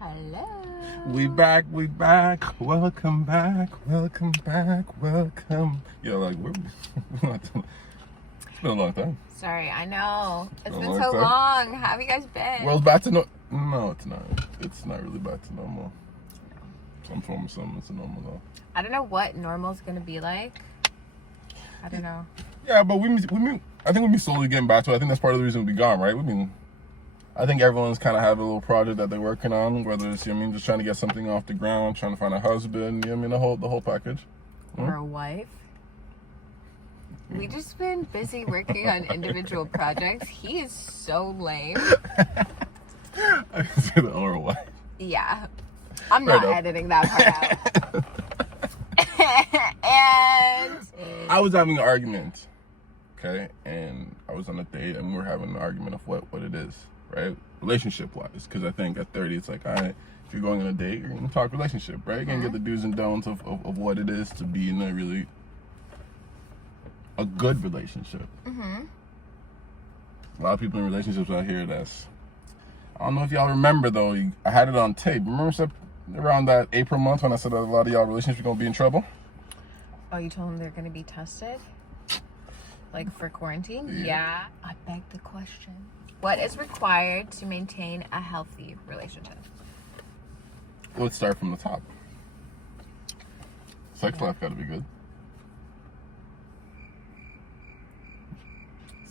Hello. We back. Welcome back. Yeah, like, it's been a long time. Sorry, I know. It's been long so time. long. How have you guys been? Well, it's back to no, it's not. It's not really back to normal. Some form of something is normal though. I don't know what normal's gonna be like. I don't know. Yeah, but I think we'll be slowly getting back to it. I think that's part of the reason we'll be gone, right? I think everyone's kind of have a little project that they're working on, whether it's, just trying to get something off the ground, trying to find a husband, the whole package. Or a wife. We just been busy working on individual projects. He is so lame. I can say that, or a wife. Yeah. I'm not editing that part out. And I was having an argument, okay? And I was on a date and we were having an argument of what it is, right? Relationship-wise. Because I think at 30, it's like, all right, if you're going on a date, you're going to talk relationship, right? You're going to get the do's and don'ts of what it is to be in a good relationship. Mm-hmm. A lot of people in relationships out here I don't know if y'all remember though, I had it on tape. Remember around that April month when I said that a lot of y'all relationships are going to be in trouble? Oh, you told them they're going to be tested? Like for quarantine? Yeah. I beg the question. What is required to maintain a healthy relationship? Let's start from the top. Sex life got to be good.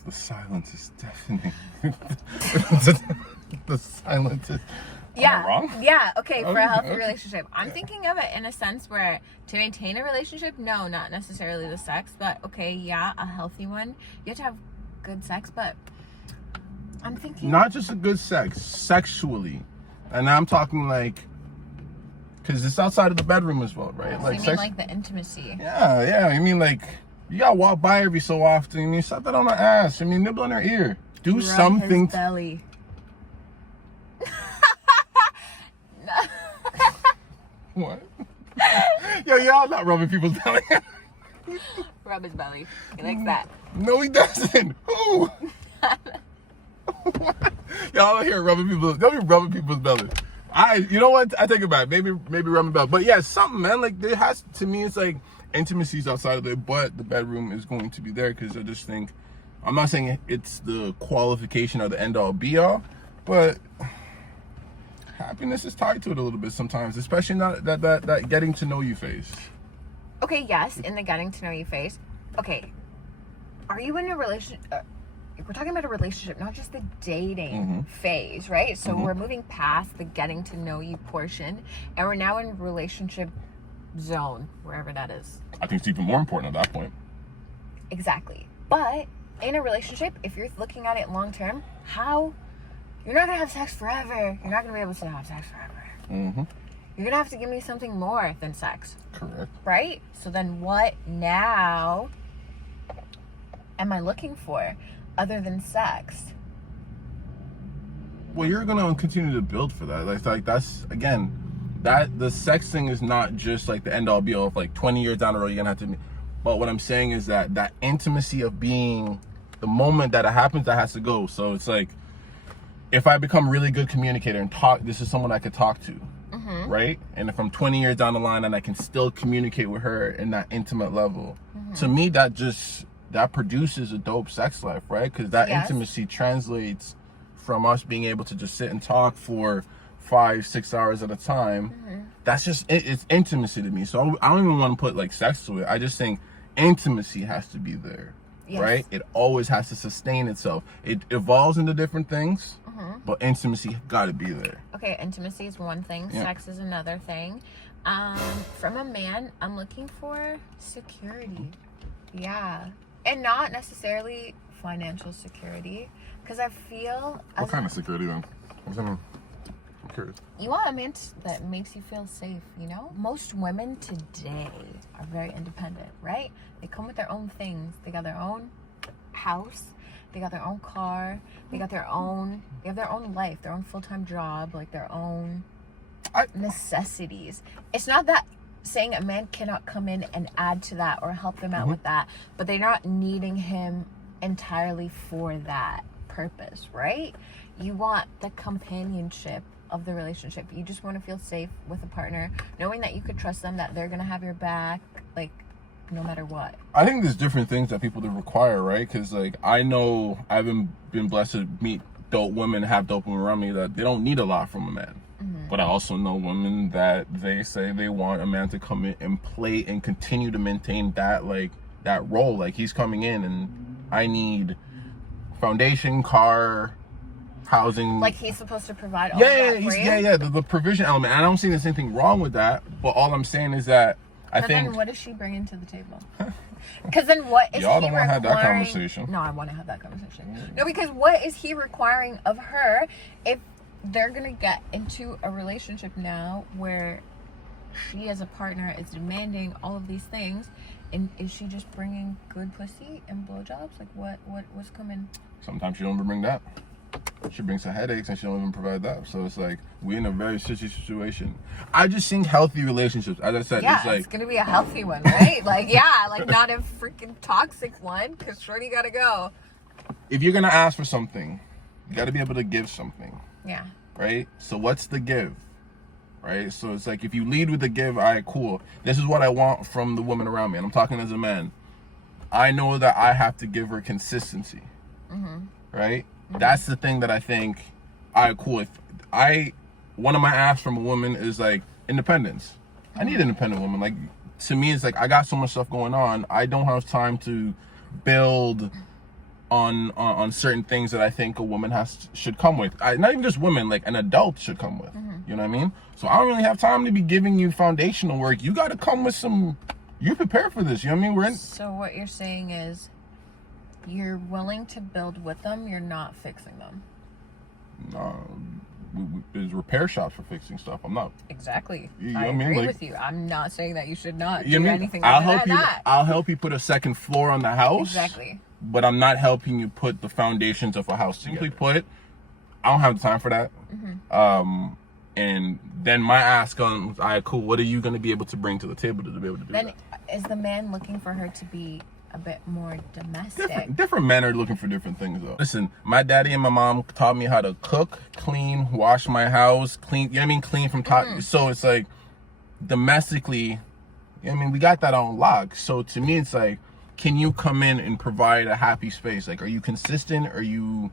The silence is deafening. The silence is... Yeah. Am I wrong? Yeah. Okay. For a healthy relationship, I'm thinking of it in a sense where to maintain a relationship, no, not necessarily the sex, but okay, yeah, a healthy one. You have to have good sex, but I'm thinking not just a good sex, sexually, and I'm talking like, because it's outside of the bedroom as well, right? So like you mean sex, like the intimacy? Yeah. I mean, like, you gotta walk by every so often. Slap that on her ass. Nibble on her ear. Do Rub something. His belly. What? Yo, y'all not rubbing people's belly. Rub his belly. He likes that. No, he doesn't. Who? Y'all out here rubbing people's. Don't be rubbing people's belly. You know what? I take it back. Maybe rubbing belly. But yeah, something, man. Like there has to me, it's like intimacy's outside of it, but the bedroom is going to be there because I just think. I'm not saying it's the qualification or the end all be all, but happiness is tied to it a little bit sometimes, especially not that getting to know you phase. Okay, yes, in the getting to know you phase. Okay, are you in a relationship? We're talking about a relationship, not just the dating phase, right? So we're moving past the getting to know you portion, and we're now in relationship zone, wherever that is. I think it's even more important at that point. Exactly. But in a relationship, if you're looking at it long term, you're not gonna have sex forever. You're not gonna be able to have sex forever. You're gonna have to give me something more than sex. Correct. Right? So then what now am I looking for other than sex? Well, you're gonna continue to build for that. Like that's, again, that the sex thing is not just like the end all be all of like 20 years down the road you're gonna have to. But what I'm saying is that intimacy of being, the moment that it happens, that has to go. So it's like, if I become really good communicator and this is someone I could talk to, right? And if I'm 20 years down the line and I can still communicate with her in that intimate level, to me that produces a dope sex life, right? Because that intimacy translates from us being able to just sit and talk for 5-6 hours at a time. That's just it's intimacy to me. So I don't even want to put like sex to it. I just think intimacy has to be there. Yes. Right? It always has to sustain itself. It evolves into different things, but intimacy got to be there. Okay, intimacy is one thing. Yeah. Sex is another thing. From a man, I'm looking for security. Yeah. And not necessarily financial security. Because I feel... What kind of security then? What's that mean? I'm curious. You want a man that makes you feel safe, Most women today are very independent, right? They come with their own things. They got their own house. They got their own car. They have their own life, their own full-time job, like their own necessities. It's not that saying a man cannot come in and add to that or help them out with that, but they're not needing him entirely for that purpose, right? You want the companionship of the relationship. You just want to feel safe with a partner, knowing that you could trust them, that they're going to have your back, like, no matter what. I think there's different things that people do require, right? Because, like, I know I've been blessed to meet dope women, have dope women around me that they don't need a lot from a man. But I also know women that they say they want a man to come in and play and continue to maintain that, like, that role. Like, he's coming in and I need foundation, car, housing. Like, he's supposed to provide all that for you? The provision element. I don't see there's anything wrong with that, but all I'm saying is that I think... then what is she bringing to the table? Because then what is Y'all he don't want to have that conversation. No, I want to have that conversation. No, because what is he requiring of her if they're going to get into a relationship now where she as a partner is demanding all of these things, and is she just bringing good pussy and blowjobs? Like, what's coming? Sometimes she don't even bring that. She brings her headaches and she don't even provide that. So it's like, we're in a very shitty situation. I just think healthy relationships, as I said, yeah, it's like... it's going to be a healthy one, right? Like, yeah, like not a freaking toxic one, because shorty got to go. If you're going to ask for something, you got to be able to give something. Yeah. Right? So what's the give? Right? So it's like, if you lead with the give, all right, cool. This is what I want from the woman around me. And I'm talking as a man. I know that I have to give her consistency. Right? That's the thing that I think, all right, cool. One of my asks from a woman is like independence. I need an independent woman. Like, to me, it's like, I got so much stuff going on. I don't have time to build on certain things that I think a woman should come with. Not even just women, like an adult should come with. You know what I mean? So I don't really have time to be giving you foundational work. You got to come with some. You prepare for this. You know what I mean? So what you're saying is, you're willing to build with them. You're not fixing them. No, there's repair shops for fixing stuff. I'm not. Exactly. You know I what I mean? agree Like, with you. I'm not saying that you should not you do know anything I'll other help than you. that. I'll help you put a second floor on the house. Exactly. But I'm not helping you put the foundations of a house. Simply put, I don't have the time for that. And then my ask on, all right, cool. What are you going to be able to bring to the table to be able to do then that? Is the man looking for her to be a bit more domestic? Different men are looking for different things, though. Listen, my daddy and my mom taught me how to cook, clean, wash my house, clean. You know what I mean? Clean from top. So it's like, domestically, you know what I mean, we got that on lock. So to me, it's like, can you come in and provide a happy space? Like, are you consistent? Are you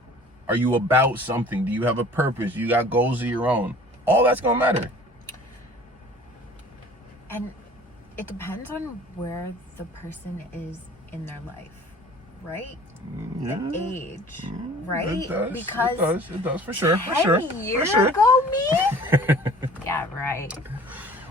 about something? Do you have a purpose? You got goals of your own? All that's gonna matter. And it depends on where the person is in their life, right? The age, right? It does. Because it does for sure. 10 years ago, me? Yeah, right.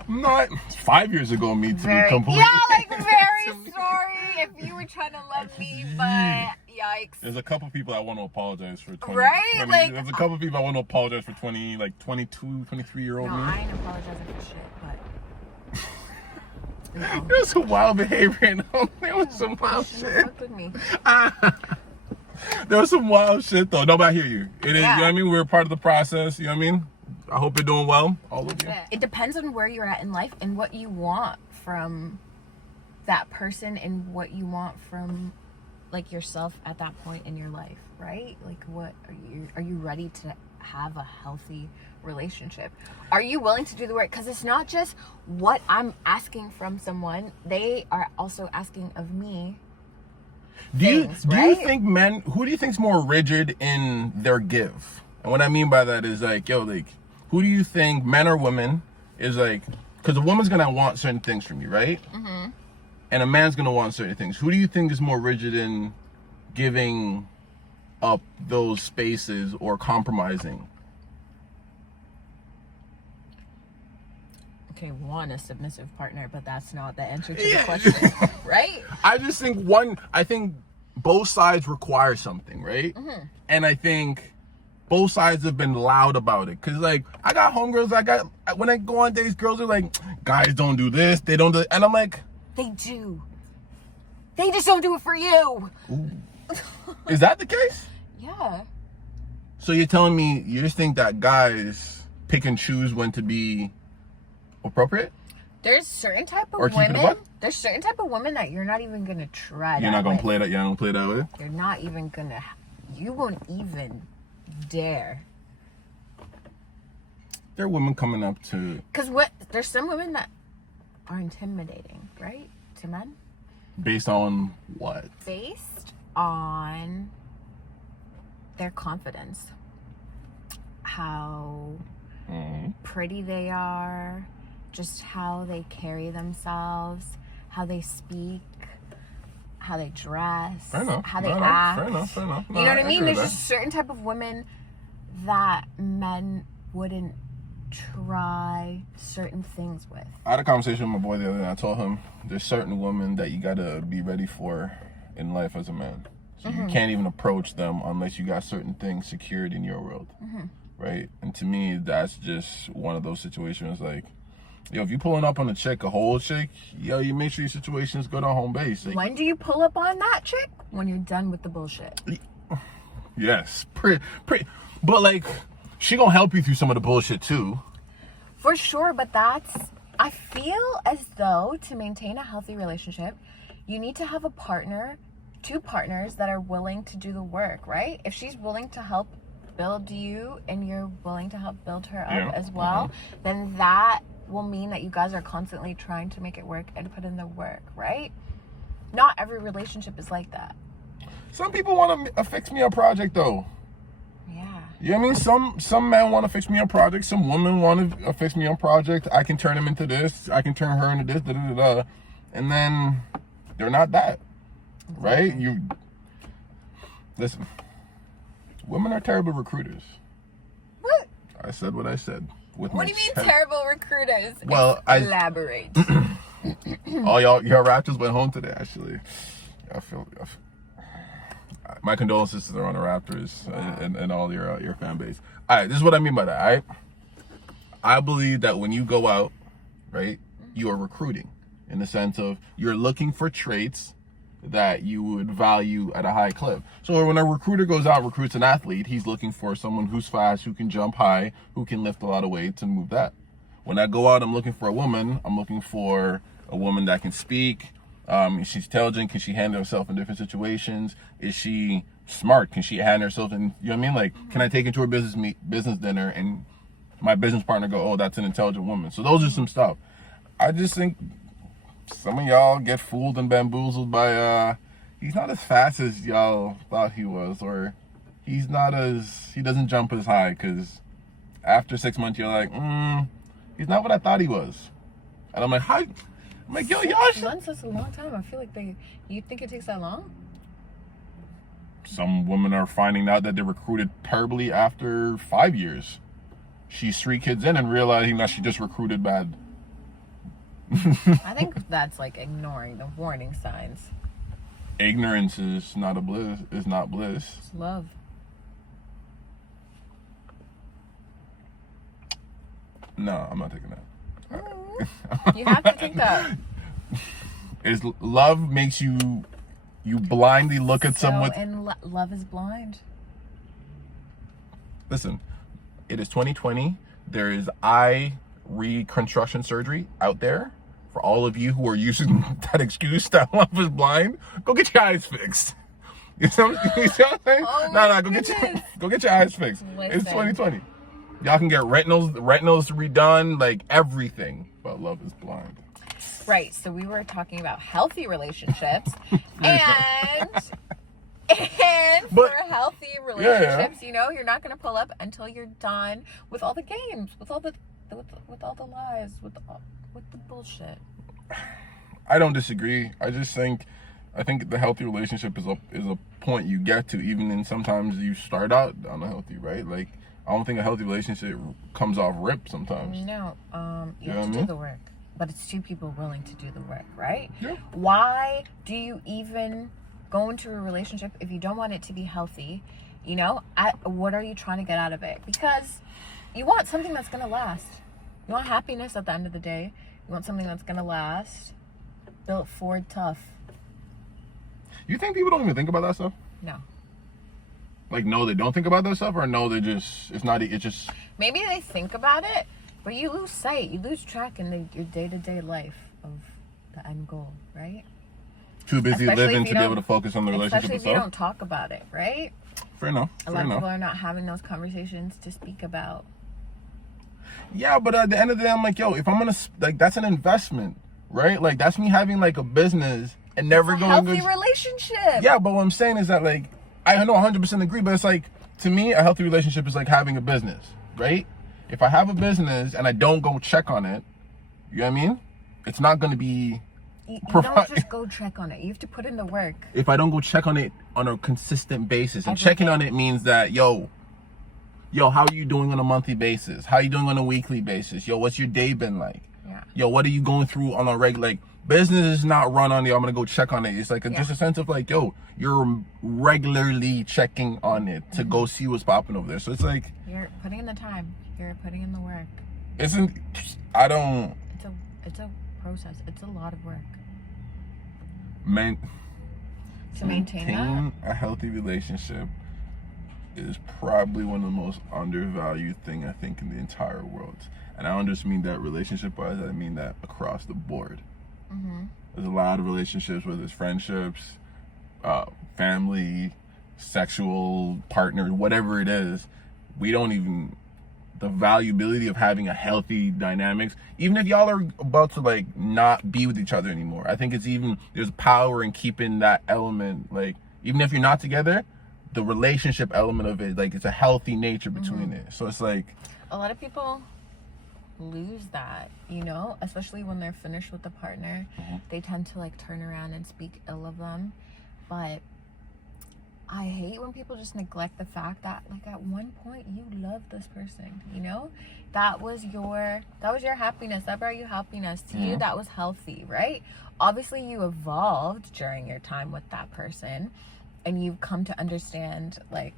Not 5 years ago, me, to be completely. Yeah, like, very sorry if you were trying to love me, but yikes. There's a couple people I want to apologize for. There's a couple people I want to apologize for 22, 23-year-old me. No, I ain't apologizing for shit, but... No. There was some wild behavior. There was some wild shit. Fuck with me. There was some wild shit, though. No, but I hear you. It is, Yeah. you know what I mean? We're part of the process, you know what I mean? I hope you're doing well, all of you. It depends on where you're at in life and what you want from that person and what you want from, like, yourself at that point in your life, right? Like, what are you ready to have a healthy relationship? Are you willing to do the work? Because it's not just what I'm asking from someone, they are also asking of me. Do you think men, who do you think's more rigid in their give? And what I mean by that is, like, yo, like, who do you think, men or women, is like, because a woman's gonna want certain things from you, right? And a man's gonna want certain things. Who do you think is more rigid in giving up those spaces or compromising? Okay, one, a submissive partner, but that's not the answer to the question, right? I just think I think both sides require something, right? And I think both sides have been loud about it. Cause, like, I got homegirls, when I go on dates, girls are like, guys don't do this, they don't do it. And I'm like, they do. They just don't do it for you. Ooh. Is that the case? Yeah. So you're telling me you just think that guys pick and choose when to be appropriate? There's certain type of or women. There's certain type of women that you're not even gonna try. You're not gonna play that. You're not gonna play that way. You're not even gonna. You won't even dare. there are women coming up to... Because there's some women that are intimidating, right? To men? Based on what? Based on their confidence. How pretty they are, just how they carry themselves, how they speak, how they dress, how they act. Fair enough. You know what I mean? There's just certain type of women that men wouldn't try certain things with. I had a conversation with my boy the other day, and I told him there's certain women that you gotta be ready for in life as a man. So you can't even approach them unless you got certain things secured in your world. Right? And to me, that's just one of those situations like, yo, if you pulling up on a whole chick, yo, you make sure your situations go to home base. Like, when do you pull up on that chick? When you're done with the bullshit. Yes. Pretty. But like, she gonna help you through some of the bullshit too. For sure, but I feel as though to maintain a healthy relationship, you need to have a partner, two partners that are willing to do the work, right? If she's willing to help build you and you're willing to help build her up as well, then that will mean that you guys are constantly trying to make it work and put in the work, right? Not every relationship is like that. Some people want to fix me a project though. Yeah. You know what I mean? Some men want to fix me a project. Some women want to fix me a project. I can turn them into this. I can turn her into this. And then they're not that. Right? You listen. Women are terrible recruiters. What? I said what I said. What do you mean terrible recruiters? Well, elaborate. Oh, your Raptors went home today. Actually, I feel my condolences are on the Raptors and all your fan base. All right, this is what I mean by that. All right, I believe that when you go out, right, you are recruiting in the sense of you're looking for traits that you would value at a high clip. So when a recruiter goes out, recruits an athlete, he's looking for someone who's fast, who can jump high, who can lift a lot of weights and move that. When I go out, I'm looking for a woman. I'm looking for a woman that can speak. She's intelligent. Can she handle herself in different situations? Is she smart? Can she handle herself in, you know what I mean? Like, can I take her to a business dinner and my business partner go, oh, that's an intelligent woman. So those are some stuff. I just think some of y'all get fooled and bamboozled by, he's not as fast as y'all thought he was, or he doesn't jump as high, because after 6 months, you're like, he's not what I thought he was. And I'm like, how? I'm like, yo, y'all should. 6 months, that's a long time. I feel like you think it takes that long? Some women are finding out that they recruited terribly after 5 years. She's 3 kids in and realizing that she just recruited bad. I think that's like ignoring the warning signs. Ignorance is not bliss. It's love. No, I'm not taking that. You have to take that. Love makes you blindly look at someone. And love is blind. Listen, it is 2020. There is eye reconstruction surgery out there. For all of you who are using that excuse that love is blind, go get your eyes fixed. You know what I'm saying? Oh no, go get your eyes fixed. Listen. It's 2020. Y'all can get retinas redone, like everything, but love is blind. Right. So we were talking about healthy relationships, and for healthy relationships, you know, you're not going to pull up until you're done with all the games, with all the lies, with the bullshit. I don't disagree. I think the healthy relationship is a point you get to, even in sometimes you start out unhealthy, right? Like, I don't think a healthy relationship comes off rip sometimes. No, you have to do the work, but it's two people willing to do the work, right? Yeah. Why do you even go into a relationship if you don't want it to be healthy? You know, what are you trying to get out of it? Because you want something that's going to last. You want happiness at the end of the day. You want something that's going to last. Built forward tough. You think people don't even think about that stuff? No. Like, no, they don't think about that stuff, or no, it's just... Maybe they think about it, but you lose sight. You lose track in your day-to-day life of the end goal, right? Too busy living to be able to focus on the relationship itself. Especially if you don't talk about it, right? Fair enough. A lot of people are not having those conversations to speak about. Yeah, but at the end of the day, I'm like, yo, if I'm gonna like, that's an investment, right? Like that's me having like a business and never It's a going healthy to relationship. Yeah, but what I'm saying is that like I know 100% agree, but it's like to me a healthy relationship is like having a business, right? If I have a business and I don't go check on it, you know what I mean? It's not gonna be. You don't just go check on it. You have to put in the work. If I don't go check on it on a consistent basis, and Every checking day. on it means that yo, how are you doing on a monthly basis? How are you doing on a weekly basis? Yo, what's your day been like? Yeah. Yo, what are you going through on a regular? Like business is not run on the I'm gonna go check on it. It's like just a sense of like, yo, you're regularly checking on it to go see what's popping over there. So it's like you're putting in the time. You're putting in the work. It's a process. It's a lot of work. To maintain a healthy relationship is probably one of the most undervalued thing I think in the entire world. And I don't just mean that relationship wise, I mean that across the board. There's a lot of relationships, whether it's friendships, family, sexual partner, whatever it is, the valuability of having a healthy dynamics, even if y'all are about to like not be with each other anymore. I think there's power in keeping that element, like even if you're not together, the relationship element of it, like it's a healthy nature between it. So it's like a lot of people lose that, especially when they're finished with the partner. They tend to like turn around and speak ill of them. But I hate when people just neglect the fact that like at one point you loved this person, that was your happiness, that brought you happiness to you, that was healthy, right? Obviously you evolved during your time with that person and you've come to understand like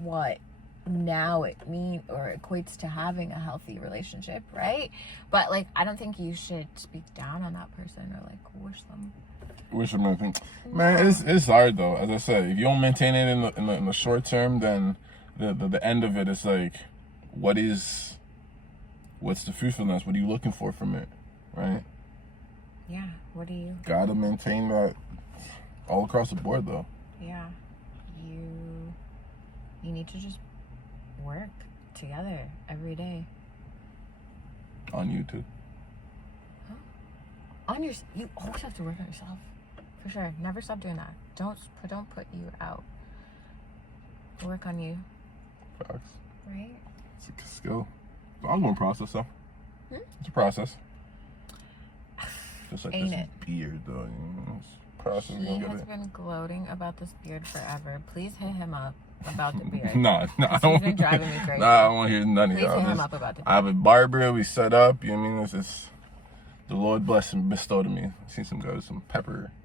what now it means or equates to having a healthy relationship, right? But like I don't think you should speak down on that person or like wish them anything. Man, it's hard though. As I said, if you don't maintain it in the short term, then the end of it is like, what's the fruitfulness? What are you looking for from it, right? Yeah. What do you? Gotta maintain that all across the board though. Yeah. You need to just work together every day. On you too. You always have to work on yourself. For sure. Never stop doing that. Don't put you out. Work on you. Facts. Right? It's a skill. It's an ongoing process though. It's a process. Just like Ain't this it? beard though. It's a process. He has been gloating about this beard forever. Please hit him up about the beard. Nah, I don't. He's been driving me crazy. Nah, I don't want to hear none of y'all. y'all. Please hit him up about the beard. I have a barber. We set up. You know what I mean? It's just the Lord bless and bestowed on me. I seen some guy with some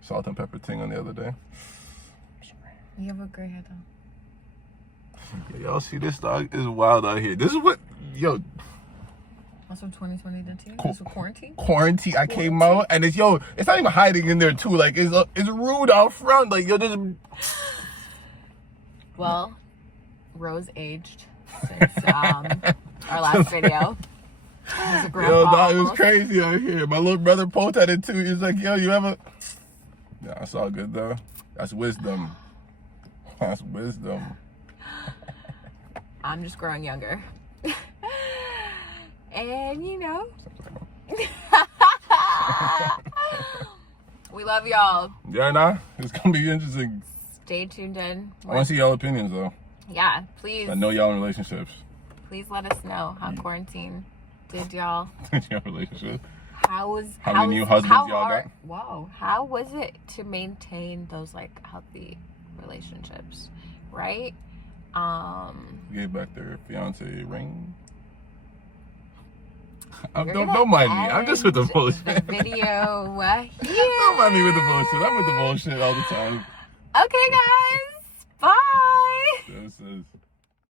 salt and pepper thing on the other day. You have a gray hair though. Y'all see this dog is wild out here. This is what That's what 2020 did to you? This was quarantine? Quarantine. I came out and it's not even hiding in there too. Like it's rude out front. Like Well, Rose aged since our last video. Yo, dog, it was crazy out here. My little brother posted at it too. He was like, yo, you ever? Yeah, it's all good though. That's wisdom. That's wisdom. I'm just growing younger. And we love y'all. Yeah, nah, it's gonna be interesting. Stay tuned in. I want to see y'all opinions though. Yeah, please. I know y'all in relationships. Please let us know how quarantine did y'all. Your relationship. How many new husbands y'all got? Wow. How was it to maintain those like healthy relationships, right? Gave back their fiance ring. Don't mind me. I'm just with the bullshit. The video. Don't mind me with the bullshit. I'm with the bullshit all the time. Okay, guys. Bye. This is.